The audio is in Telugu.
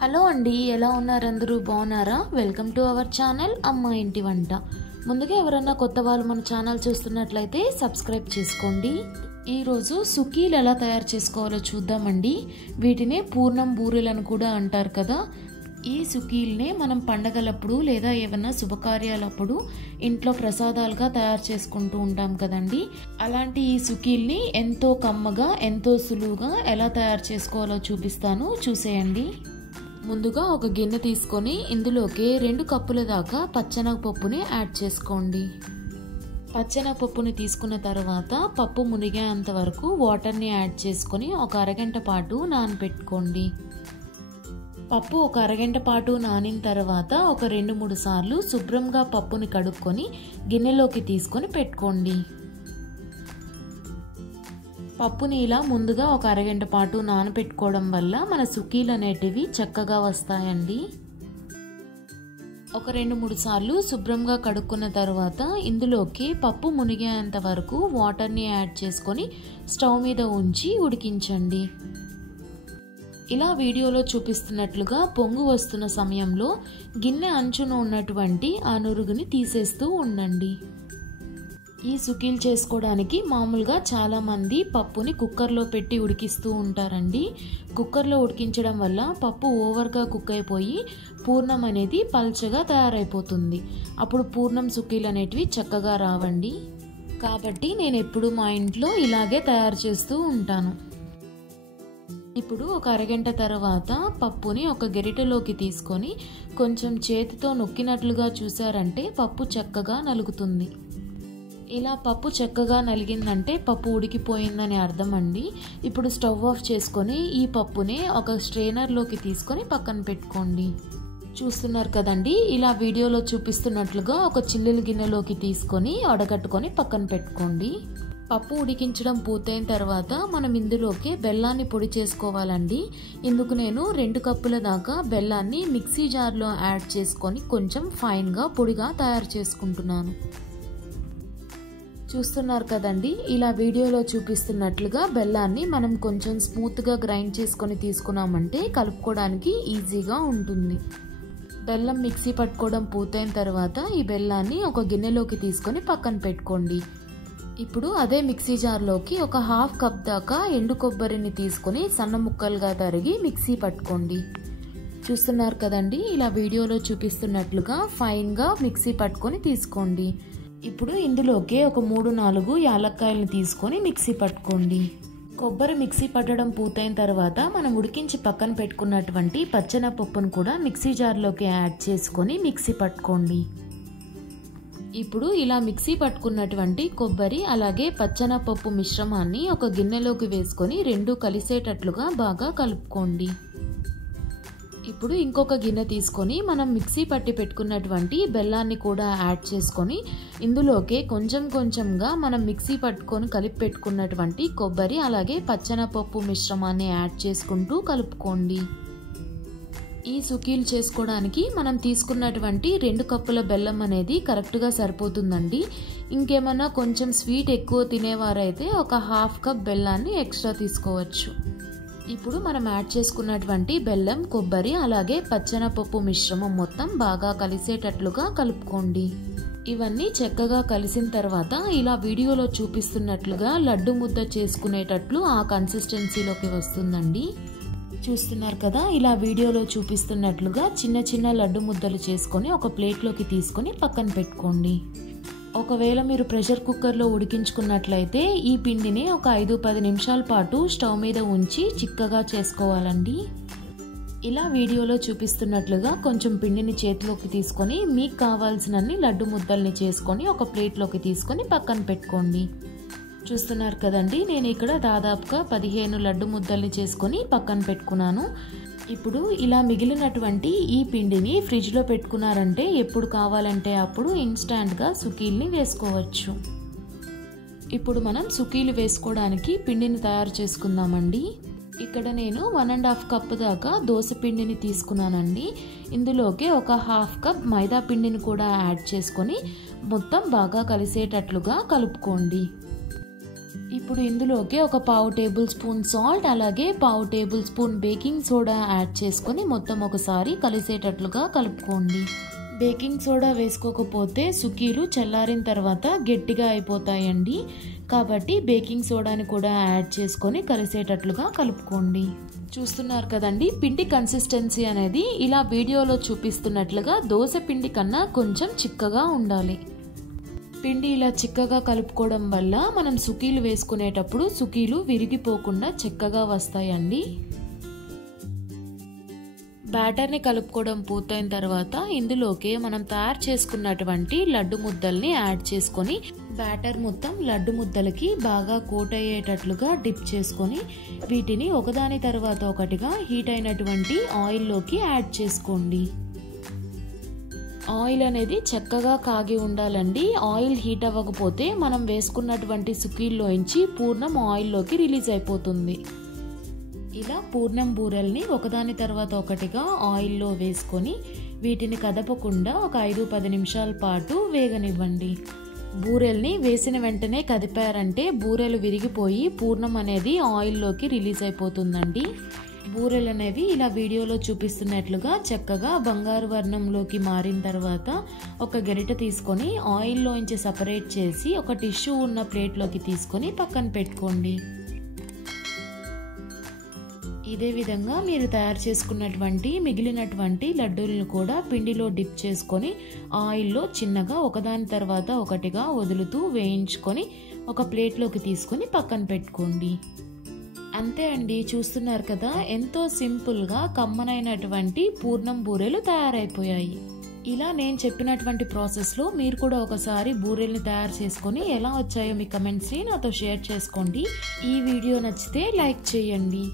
హలో అండి, ఎలా ఉన్నారు? అందరూ బాగున్నారా? వెల్కమ్ టు అవర్ ఛానల్ అమ్మ ఇంటి వంట. ముందుగా ఎవరైనా కొత్త వాళ్ళు మన ఛానల్ చూస్తున్నట్లయితే సబ్స్క్రైబ్ చేసుకోండి. ఈరోజు సుకీలు ఎలా తయారు చేసుకోవాలో చూద్దామండి. వీటినే పూర్ణం బూరెలను కూడా అంటారు కదా. ఈ సుకీల్నే మనం పండగలప్పుడు లేదా ఏమైనా శుభకార్యాలప్పుడు ఇంట్లో ప్రసాదాలుగా తయారు చేసుకుంటూ ఉంటాం కదండి. అలాంటి ఈ సుకీల్ని ఎంతో కమ్మగా ఎంతో సులువుగా ఎలా తయారు చేసుకోవాలో చూపిస్తాను, చూసేయండి. ముందుగా ఒక గిన్నె తీసుకొని ఇందులోకి 2 కప్పుల దాకా పచ్చెనగపప్పుని యాడ్ చేసుకోండి. పచ్చెనగపప్పుని తీసుకున్న తర్వాత పప్పు మునిగేంత వరకు వాటర్ని యాడ్ చేసుకొని ఒక అరగంట పాటు నానబెట్టుకోండి. పప్పు ఒక అరగంట పాటు నానిన తర్వాత ఒక 2-3 సార్లు శుభ్రంగా పప్పుని కడుక్కొని గిన్నెలోకి తీసుకొని పెట్టుకోండి. పప్పుని ఇలా ముందుగా ఒక అరగంట పాటు నానబెట్టుకోవడం వల్ల మన సుకీలు అనేటివి చక్కగా వస్తాయండి. ఒక 2-3 సార్లు శుభ్రంగా కడుక్కున్న తర్వాత ఇందులోకి పప్పు మునిగేంత వరకు వాటర్ని యాడ్ చేసుకొని స్టవ్ మీద ఉంచి ఉడికించండి. ఇలా వీడియోలో చూపిస్తున్నట్లుగా పొంగు వస్తున్న సమయంలో గిన్నె అంచున ఉన్నటువంటి ఆ నురుగుని తీసేస్తూ ఉండండి. ఈ సుకీలు చేసుకోవడానికి మామూలుగా చాలామంది పప్పుని కుక్కర్లో పెట్టి ఉడికిస్తూ ఉంటారండి. కుక్కర్లో ఉడికించడం వల్ల పప్పు ఓవర్గా కుక్ అయిపోయి పూర్ణం అనేది పల్చగా తయారైపోతుంది. అప్పుడు పూర్ణం సుకీలు అనేటివి చక్కగా రావండి. కాబట్టి నేను ఎప్పుడు మా ఇంట్లో ఇలాగే తయారు చేస్తూ ఉంటాను. ఇప్పుడు ఒక అరగంట తర్వాత పప్పుని ఒక గరిటెలోకి తీసుకొని కొంచెం చేతితో నొక్కినట్లుగా చూసారంటే పప్పు చక్కగా నలుగుతుంది. ఇలా పప్పు చక్కగా నలిగిందంటే పప్పు ఉడికిపోయిందని అర్థం అండి. ఇప్పుడు స్టవ్ ఆఫ్ చేసుకొని ఈ పప్పుని ఒక స్ట్రైనర్లోకి తీసుకొని పక్కన పెట్టుకోండి. చూస్తున్నారు కదండి, ఇలా వీడియోలో చూపిస్తున్నట్లుగా ఒక చిల్లుల గిన్నెలోకి తీసుకొని వడగట్టుకొని పక్కన పెట్టుకోండి. పప్పు ఉడికించడం పూర్తయిన తర్వాత మనం ఇందులోకి బెల్లాన్ని పొడి చేసుకోవాలండి. ఇందుకు నేను 2 కప్పుల దాకా బెల్లాన్ని మిక్సీ జార్లో యాడ్ చేసుకొని కొంచెం ఫైన్గా పొడిగా తయారు చేసుకుంటున్నాను. చూస్తున్నారు కదండి, ఇలా వీడియోలో చూపిస్తున్నట్లుగా బెల్లాన్ని మనం కొంచెం స్మూత్గా గ్రైండ్ చేసుకొని తీసుకున్నామంటే కలుపుకోవడానికి ఈజీగా ఉంటుంది. బెల్లం మిక్సీ పట్టుకోవడం పూర్తయిన తర్వాత ఈ బెల్లాన్ని ఒక గిన్నెలోకి తీసుకొని పక్కన పెట్టుకోండి. ఇప్పుడు అదే మిక్సీ జార్లోకి ఒక 1/2 కప్ దాకా ఎండు కొబ్బరిని తీసుకొని సన్న ముక్కలుగా తరిగి మిక్సీ పట్టుకోండి. చూస్తున్నారు కదండి, ఇలా వీడియోలో చూపిస్తున్నట్లుగా ఫైన్గా మిక్సీ పట్టుకొని తీసుకోండి. ఇప్పుడు ఇందులోకి ఒక 3-4 యాలక్కాయలను తీసుకొని మిక్సీ పట్టుకోండి. కొబ్బరి మిక్సీ పట్టడం పూర్తయిన తర్వాత మనం ఉడికించి పక్కన పెట్టుకున్నటువంటి పచ్చెనగపప్పును కూడా మిక్సీ జార్లోకి యాడ్ చేసుకొని మిక్సీ పట్టుకోండి. ఇప్పుడు ఇలా మిక్సీ పట్టుకున్నటువంటి కొబ్బరి అలాగే పచ్చెనగపప్పు మిశ్రమాన్ని ఒక గిన్నెలోకి వేసుకొని 2 కలిసేటట్లుగా బాగా కలుపుకోండి. ఇప్పుడు ఇంకొక గిన్నె తీసుకొని మనం మిక్సీ పట్టి పెట్టుకున్నటువంటి బెల్లాన్ని కూడా యాడ్ చేసుకొని ఇందులోకి కొంచెం కొంచెంగా మనం మిక్సీ పట్టుకొని కలిపి పెట్టుకున్నటువంటి కొబ్బరి అలాగే పచ్చెనగపప్పు మిశ్రమాన్ని యాడ్ చేసుకుంటూ కలుపుకోండి. ఈ సుకీలు చేసుకోవడానికి మనం తీసుకున్నటువంటి 2 కప్పుల బెల్లం అనేది కరెక్ట్గా సరిపోతుందండి. ఇంకేమన్నా కొంచెం స్వీట్ ఎక్కువ తినేవారైతే ఒక 1/2 కప్ బెల్లాన్ని ఎక్స్ట్రా తీసుకోవచ్చు. ఇప్పుడు మనం యాడ్ చేసుకున్నటువంటి బెల్లం కొబ్బరి అలాగే పచ్చెనగపప్పు మిశ్రమం మొత్తం బాగా కలిసేటట్లుగా కలుపుకోండి. ఇవన్నీ చక్కగా కలిసిన తర్వాత ఇలా వీడియోలో చూపిస్తున్నట్లుగా లడ్డు ముద్ద చేసుకునేటట్లు ఆ కన్సిస్టెన్సీలోకి వస్తుందండి. చూస్తున్నారు కదా, ఇలా వీడియోలో చూపిస్తున్నట్లుగా చిన్న చిన్న లడ్డు ముద్దలు చేసుకొని ఒక ప్లేట్లోకి తీసుకొని పక్కన పెట్టుకోండి. ఒకవేళ మీరు ప్రెషర్ కుక్కర్లో ఉడికించుకున్నట్లయితే ఈ పిండిని ఒక 5-10 నిమిషాల పాటు స్టవ్ మీద ఉంచి చిక్కగా చేసుకోవాలండి. ఇలా వీడియోలో చూపిస్తున్నట్లుగా కొంచెం పిండిని చేతిలోకి తీసుకొని మీకు కావాల్సినన్ని లడ్డు ముద్దల్ని చేసుకొని ఒక ప్లేట్లోకి తీసుకొని పక్కన పెట్టుకోండి. చూస్తున్నారు కదండి, నేను ఇక్కడ దాదాపుగా 15 లడ్డు ముద్దల్ని చేసుకొని పక్కన పెట్టుకున్నాను. ఇప్పుడు ఇలా మిగిలినటువంటి ఈ పిండిని ఫ్రిడ్జ్లో పెట్టుకున్నారంటే ఎప్పుడు కావాలంటే అప్పుడు ఇన్స్టాంట్గా సుకీల్ని వేసుకోవచ్చు. ఇప్పుడు మనం సుకీలు వేసుకోవడానికి పిండిని తయారు చేసుకుందామండి. ఇక్కడ నేను 1.5 కప్ దాకా దోశ పిండిని తీసుకున్నానండి. ఇందులోకి ఒక 1/2 కప్ మైదా పిండిని కూడా యాడ్ చేసుకొని మొత్తం బాగా కలిసేటట్లుగా కలుపుకోండి. ఈ ఇప్పుడు ఇందులోకి ఒక పావు టేబుల్ స్పూన్ సాల్ట్ అలాగే పావు table spoon baking soda add చేసుకొని మొత్తం ఒకసారి కలిసేటట్లుగా కలుపుకోండి. బేకింగ్ సోడా వేసుకోకపోతే సుకీలు చల్లారిన తర్వాత గట్టిగా అయిపోతాయండి. కాబట్టి బేకింగ్ సోడాని కూడా యాడ్ చేసుకొని కలిసేటట్లుగా కలుపుకోండి. చూస్తున్నారు కదండి, పిండి కన్సిస్టెన్సీ అనేది ఇలా వీడియోలో చూపిస్తున్నట్లుగా దోశ పిండి కన్నా కొంచెం చిక్కగా ఉండాలి. పిండి ఇలా చిక్కగా కలుపుకోవడం వల్ల మనం సుకీలు వేసుకునేటప్పుడు సుకీలు విరిగిపోకుండా చిక్కగా వస్తాయండి. బ్యాటర్ని కలుపుకోవడం పూర్తయిన తర్వాత ఇందులోకి మనం తయారు చేసుకున్నటువంటి లడ్డు ముద్దల్ని యాడ్ చేసుకొని బ్యాటర్ మొత్తం లడ్డు ముద్దలకి బాగా కోట్ అయ్యేటట్లుగా డిప్ చేసుకొని వీటిని ఒకదాని తర్వాత ఒకటిగా హీట్ అయినటువంటి ఆయిల్లోకి యాడ్ చేసుకోండి. ఆయిల్ అనేది చక్కగా కాగి ఉండాలండి. ఆయిల్ హీట్ అవ్వకపోతే మనం వేసుకున్నటువంటి సుకీల్లోంచి పూర్ణం ఆయిల్లోకి రిలీజ్ అయిపోతుంది. ఇలా పూర్ణం బూరెల్ని ఒకదాని తర్వాత ఒకటిగా ఆయిల్లో వేసుకొని వీటిని కదపకుండా ఒక 5-10 నిమిషాల పాటు వేగనివ్వండి. బూరెల్ని వేసిన వెంటనే కదిపారంటే బూరెలు విరిగిపోయి పూర్ణం అనేది ఆయిల్లోకి రిలీజ్ అయిపోతుందండి. బూరెలు అనేవి ఇలా వీడియోలో చూపిస్తున్నట్లుగా చక్కగా బంగారు వర్ణంలోకి మారిన తర్వాత ఒక గరిటె తీసుకొని ఆయిల్లోంచి సపరేట్ చేసి ఒక టిష్యూ ఉన్న ప్లేట్లోకి తీసుకొని పక్కన పెట్టుకోండి. ఇదే విధంగా మీరు తయారు చేసుకున్నటువంటి మిగిలినటువంటి లడ్డూలను కూడా పిండిలో డిప్ చేసుకొని ఆయిల్లో చిన్నగా ఒకదాని తర్వాత ఒకటిగా వదులుతూ వేయించుకొని ఒక ప్లేట్లోకి తీసుకొని పక్కన పెట్టుకోండి. అంతే అండి, చూస్తున్నారు కదా, ఎంతో సింపుల్గా కమ్మనైనటువంటి పూర్ణం బూరెలు తయారైపోయాయి. ఇలా నేను చెప్పినటువంటి ప్రాసెస్లో మీరు కూడా ఒకసారి బూరెల్ని తయారు చేసుకొని ఎలా వచ్చాయో మీ కమెంట్స్ని నాతో షేర్ చేసుకోండి. ఈ వీడియో నచ్చితే లైక్ చేయండి.